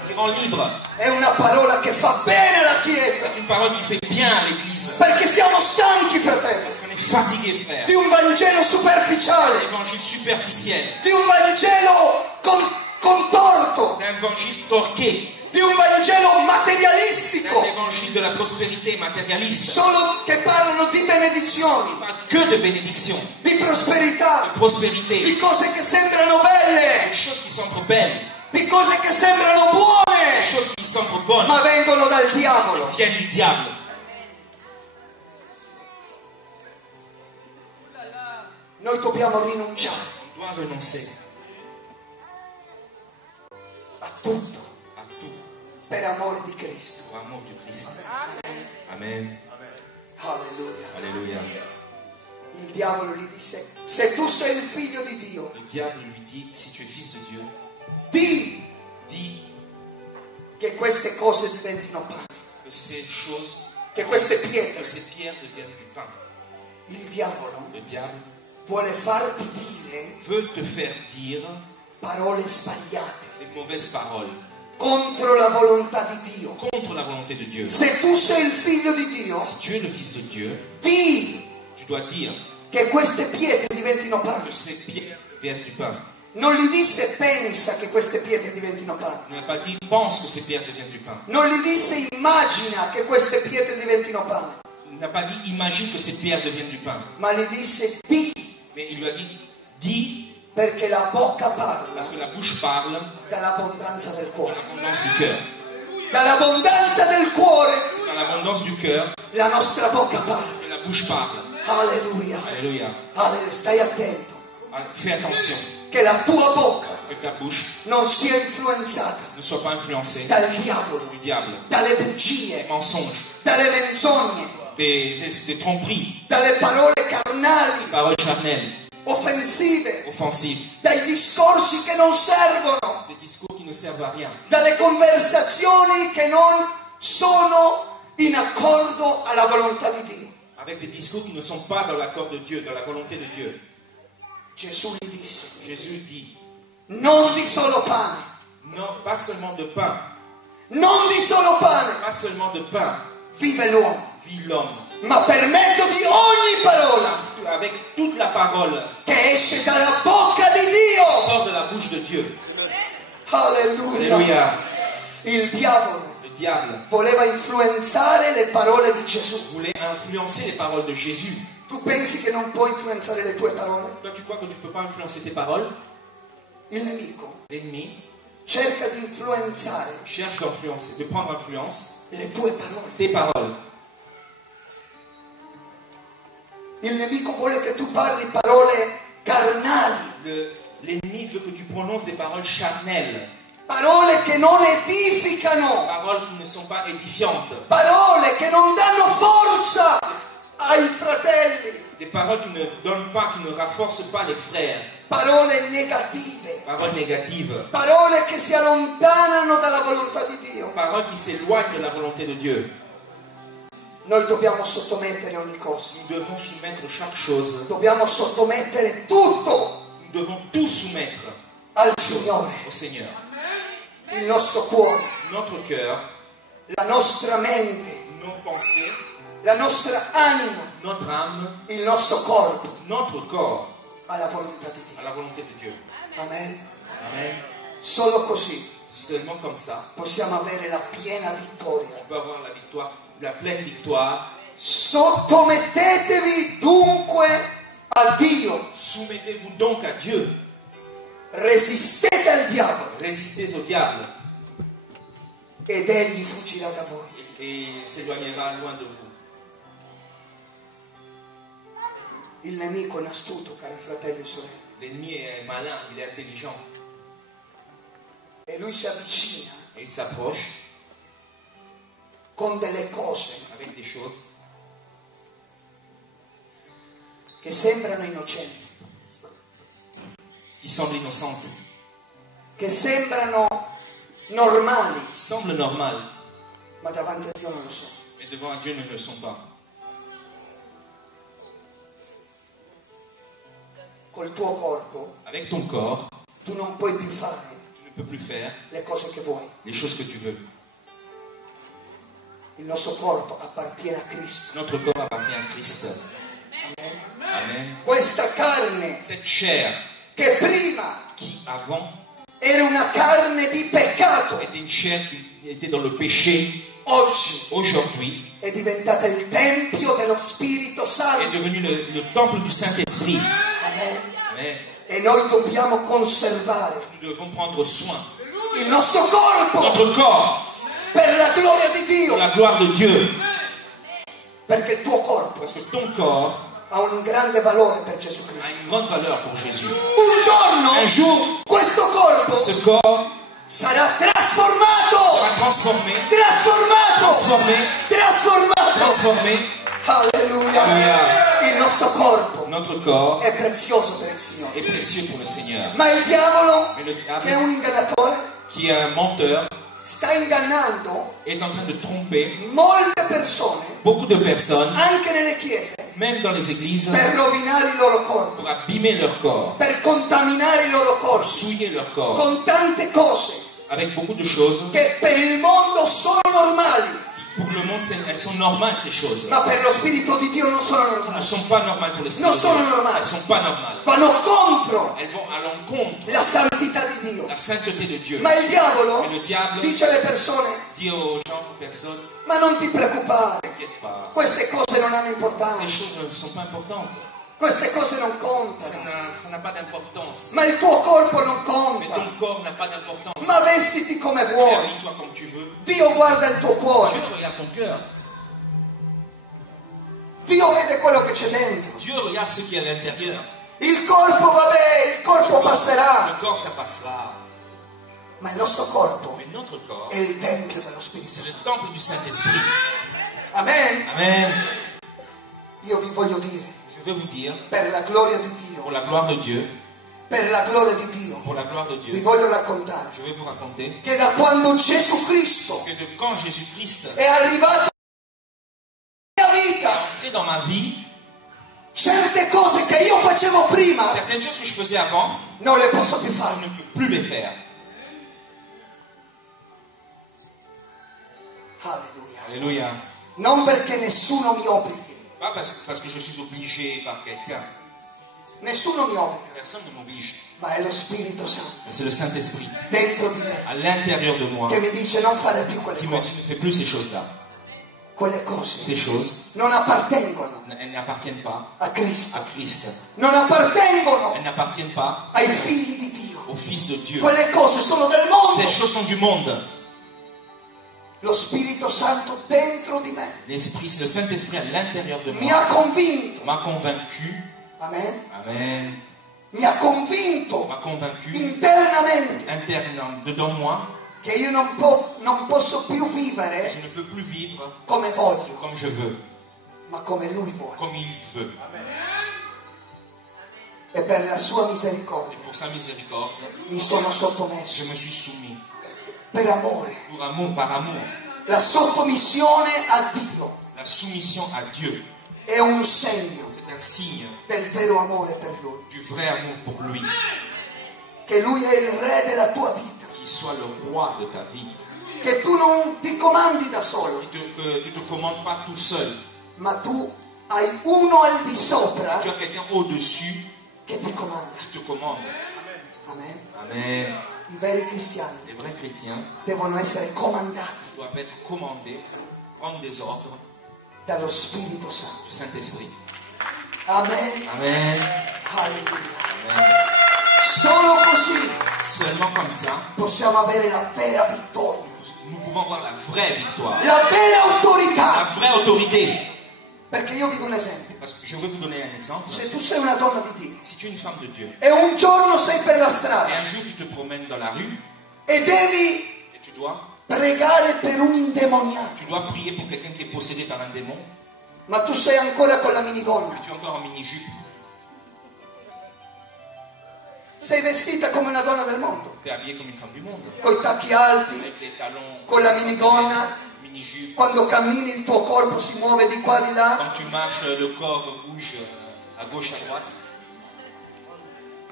qui rend libre. È una parola che fa bene alla Chiesa. C'est une parole qui fait bien à l'Église. Perché siamo stanchi, fratelli, Parce qu'on est fatigué, frère. di un Vangelo superficiale, L'évangile superficiel. di un Vangelo contorto, D'un évangile torqué. di un Vangelo D'un materialistico, évangile de la prospérité matérialiste. solo che parlano di benedizioni, Pas que de bénédiction, di prosperità, de prospérité. di cose che sembrano belle, Des choses qui semblent belles, di cose che sembrano des buone, choses qui semblent bonnes, ma vengono dal diavolo. viennent du diable. Noi dobbiamo rinunciare On doit renoncer a tutto à tout per amore di Cristo. pour amour du Christ. Amen. Alleluia. Alléluia. Il diavolo gli disse: se tu sei il figlio di Dio, Le diable lui dit, si tu es fils de Dieu, di dis che queste cose diventino pane, que ces choses, che queste que pietre. ces pierres deviennent du pain. Il diavolo Le diable vuole farti dire veut te faire dire parole sbagliate des mauvaises paroles contro la volontà di Dio. contre la volonté de Dieu. Se tu sei il figlio di Dio, Si tu es le fils de Dieu, di tu dois dire che queste pietre diventino que pane. ces pierres deviennent du pain. Non gli disse pensa che queste pietre diventino pane. Il n'a pas dit pense que ces pierres deviennent du pain. Non gli disse immagina che queste pietre diventino pane. Il n'a pas dit imagine que ces pierres deviennent du pain. Ma gli disse di, Mais il lui a dit dis, perché la bocca parla parce que la bouche parle dall'abbondanza del de cuore. l'abondance du cœur. Dall'abbondanza del cuore C'est dans l'abondance du cœur la nostra bocca parla. que la bouche parle. Alleluia. Alléluia. Alleluia. Stai attento Fais attention che la tua bocca que ta bouche non sia influenzata ne soit pas influencée dal diavolo, du diable, dalle des bugie, mensonges, dalle menzogne, des tromperies, dalle parole carnali, paroles charnelles, offensive, offensives, dai discorsi che non servono, des discours qui ne servent à rien, dalle conversazioni che non sono in accordo alla volontà di Dio. avec des discours qui ne sont pas dans l'accord de Dieu, dans la volonté de Dieu. Gesù gli disse: Jésus dit, non di solo pane, non, pas seulement de pain, non di solo pane pas seulement de pain vive l'uomo, vit l'homme, ma per mezzo di ogni parola avec toute la parole che esce dalla bocca di qui Dio. sort de la bouche de Dieu. Alleluia. Alléluia. Il diavolo Le diable voleva influenzare le parole di Gesù. voulait influencer les paroles de Jésus. Tu pensi che non puoi influenzare le tue parole? Toi, tu crois que tu ne peux pas influencer tes paroles? Il nemico L'ennemi cerca di influenzare cherche d'influencer, de prendre influence le tue parole. tes paroles. Il nemico vuole che tu parli parole carnali, L'ennemi veut que tu prononces des paroles charnelles, parole che non edificano, paroles qui ne sont pas édifiantes, parole che non danno forza ai fratelli, des paroles qui ne donnent pas, qui ne rafforcent pas les frères, parole negative, paroles négatives, parole che si allontanano dalla volontà di Dio. paroles qui s'éloignent de la volonté de Dieu. Noi dobbiamo sottomettere ogni cosa, Nous devons soumettre chaque chose, dobbiamo sottomettere tutto nous devons tout soumettre al Signore, au Seigneur. il nostro cuore, Notre cœur, la nostra mente, nos pensées, la nostra anima, notre âme, il nostro corpo notre corps alla volontà di à Dio. la volonté de Dieu. Amen. Amen. Solo così Seulement comme ça, possiamo avere la piena vittoria. on peut avoir la victoire, la pleine victoire. Sottomettetevi dunque a Dio, Soumettez-vous donc à Dieu. resistete al diavolo Résistez au diable ed egli fuggirà da voi. et s'éloignera loin de vous. Il nemico è astuto, cari fratelli e sorelle, L'ennemi est malin, il est intelligent. e lui si avvicina Et il s'approche con delle cose avec des choses che sembrano innocenti, qui semblent innocentes, che sembrano normali, qui semblent normales, ma davanti a Dio non lo sono. mais devant Dieu ne le sont pas. Col tuo corpo Avec ton corps, tu non puoi più fare tu ne peux plus faire le cose che vuoi. les choses que tu veux. Il nostro corpo appartiene a Cristo. Notre corps appartient à Christ. Amen. Amen. Questa carne Cette chair che prima qui avant era una carne di peccato, était une chair qui était dans le péché, oggi aujourd'hui è diventata il tempio dello Spirito est Santo. devenu le temple du Saint-Esprit. Amen. Amen. E noi dobbiamo conservare Nous devons prendre soin il nostro corpo notre corps per la gloria di pour Dio, la gloire de Dieu. perché il tuo corpo Parce que ton corps ha un grande valore per Gesù a Cristo. une grande valeur pour Jésus. Un giorno Un jour, questo corpo ce corps sarà trasformato, sera transformé, trasformato, transformé, trasformato transformé Alleluia. Alleluia. Il nostro corpo Notre corps è prezioso per il Signore. est précieux pour le Seigneur. Ma il diavolo, Mais le che è diable, un ingannatore, qui est un menteur, sta ingannando est en train de tromper molte persone, beaucoup de personnes, anche nelle chiese, même dans les églises, per rovinare il loro corpo, pour abîmer leur corps, per contaminare il loro pour corpo, souiller leur corps, con tante cose avec beaucoup de choses. che per il mondo sono normali, Pour le monde, elles sont normales, ces choses. ma per lo Spirito di Dio non sono Elles ne normali. sont pas normales pour l'esprit Non de Dieu. sono normali. Elles ne sont pas normales. Vanno contro Elles vont à l'encontre la santità di Dio. de la sainteté de Dieu. Ma il diavolo Mais le diable dice alle persone: dit aux gens, aux personnes, ma non ti preoccupare, t'inquiète pas, queste cose non hanno ces importanza, choses ne sont pas importantes. queste cose non Ça contano, n'a pas d'importance. ma il tuo corpo non Mais conta, ton corps n'a pas d'importance. ma vestiti come vuoi, Habille-toi comme tu veux. Dio guarda il tuo cuore, Dieu regarde ton cœur. Dio vede quello che c'è dentro. Dieu regarde ce qui est à l'intérieur. Il corpo, vabbè, il corpo passerà, Le corps, ça passera. ma il nostro corpo Mais notre corps, è il tempio dello Spirito c'est le Santo. temple du Saint-Esprit. Amen. Amen. Io vi voglio dire, Je vais vous dire, per la gloria di pour Dio, la gloire de Dieu, per la gloria di Dio, pour la gloire de vi Dieu, voglio raccontare je vais vous raconter che da quando Gesù Cristo que de quand Jésus-Christ è arrivato nella mia est vita, entré dans ma vie, certe cose che io facevo prima certaines choses que je faisais avant, non le posso più je fare. ne peux plus les faire. Alleluia. Alléluia. Non perché nessuno mi obblighi, Pas parce que je suis obligé par quelqu'un. nessuno mi obbliga, Personne ne m'oblige. ma è lo Spirito Santo Mais c'est le Saint-Esprit dentro di me à l'intérieur de moi che mi dice non fare più quelle qui me dit cose. ne fais plus ces choses-là. Quelle cose Ces choses, non appartengono elles n'appartiennent pas a Cristo, à Christ. non appartengono Elles n'appartiennent pas ai figli di Dio. au Fils de Dieu. Quelle cose sono del Ces mondo. choses sont du monde. Lo Spirito Santo dentro di me L'Esprit, le Saint-Esprit à l'intérieur de mi moi ha convinto, m'a convaincu. amen, Amen. mi ha convinto M'a convaincu internamente intérieurement, dedans moi, che io non posso più je vivere ne peux plus vivre come voglio, comme je veux, ma come Lui vuole. comme il veut. E per la sua Et misericordia pour sa miséricorde, mi sono sottomesso je me suis soumis per amore. pour amour, par amour. La sottomissione a Dio La soumission à Dieu, è un segno c'est un signe del vero amore per Lui. du vrai amour pour lui, Che Lui è il re della tua vita. qu'il soit le roi de ta vie, Che tu non ti comandi da solo, que tu ne te commandes pas tout seul. ma tu hai uno al di sopra Tu as quelqu'un au-dessus che ti comanda. qui te commande. Amen. Amen. I veri cristiani Les vrais chrétiens devono essere comandati doivent être commandés, prendre des ordres dallo Spirito Santo. du Saint-Esprit. Amen. Amen. Alleluia. Amen. Solo così Seulement comme ça, possiamo avere la vera vittoria, nous pouvons avoir la vraie victoire, la vera la autorità. vraie autorité. Perché io vi do un esempio. Parce que je vais vous donner un exemple. Se tu sei una donna di Dio Si tu es une femme de Dieu e un giorno sei per la et strada un jour tu te promènes dans la rue e devi et tu dois pregare per un indemoniato, prier pour quelqu'un qui est possédé par un démon, ma tu sei ancora con la minigonna, tu es encore en mini-jupe, sei vestita come una donna del mondo, tu es habillé comme une femme du monde, coi tacchi alti, avec les talons, con la minigonna, mini-jupe. quando cammini il tuo corpo si muove di qua di là, Quand tu marches, le corps bouge à gauche, à droite,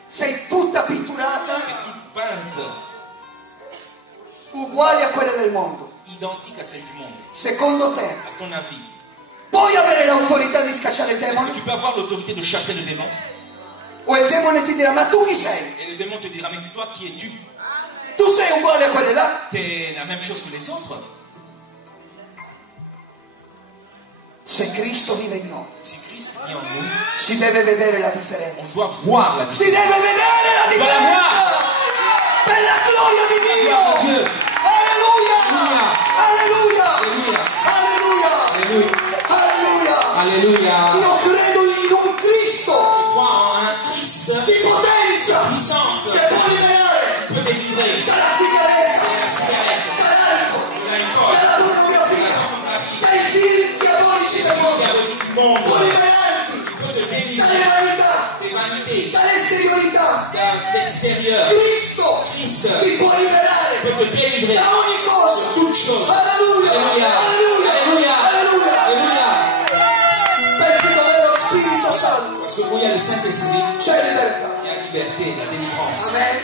sei tutta pitturata, et toute peinte, uguale a quella del mondo. identique à celle du monde. Secondo te, À ton avis, puoi avere l'autorità di scacciare il est-ce que demone? tu peux avoir l'autorité de chasser le démon? O il demone ti dirà, ma tu chi sei? Et le démon te dira, mais toi, qui es-tu? Tu sei uguale a quelle là? Tu es la même chose que les autres. Se Cristo vive in noi, Si Christ vit en nous, si deve vedere la on differenza. doit voir la Si différence. deve vedere la differenza! Per la gloria di Dio! Dieu. Alleluia! Alleluia! Alléluia. Alleluia! Alleluia! Alléluia. Io credo in un Cristo Crois en un Christ di potenza puissance che può liberare peut délivrer dalla sigaretta, la cigarette, dall'alcol, de l'alcool, dalla pornografia, dai fili diabolici del mondo. monde. può liberarti Il peut te dalle délivrer vanità, des vanités, dall'esteriorità. d'extérieur. Cristo Christ ti può liberare peut te délivrer da ogni cosa. toute chose. Alleluia, Alléluia. alleluia, Alléluia. alleluia. Alléluia. Perché dove è lo Spirito Santo Parce que où il y a le Saint-Esprit, c'è libertà. il y a liberté, la délivrance. Amen.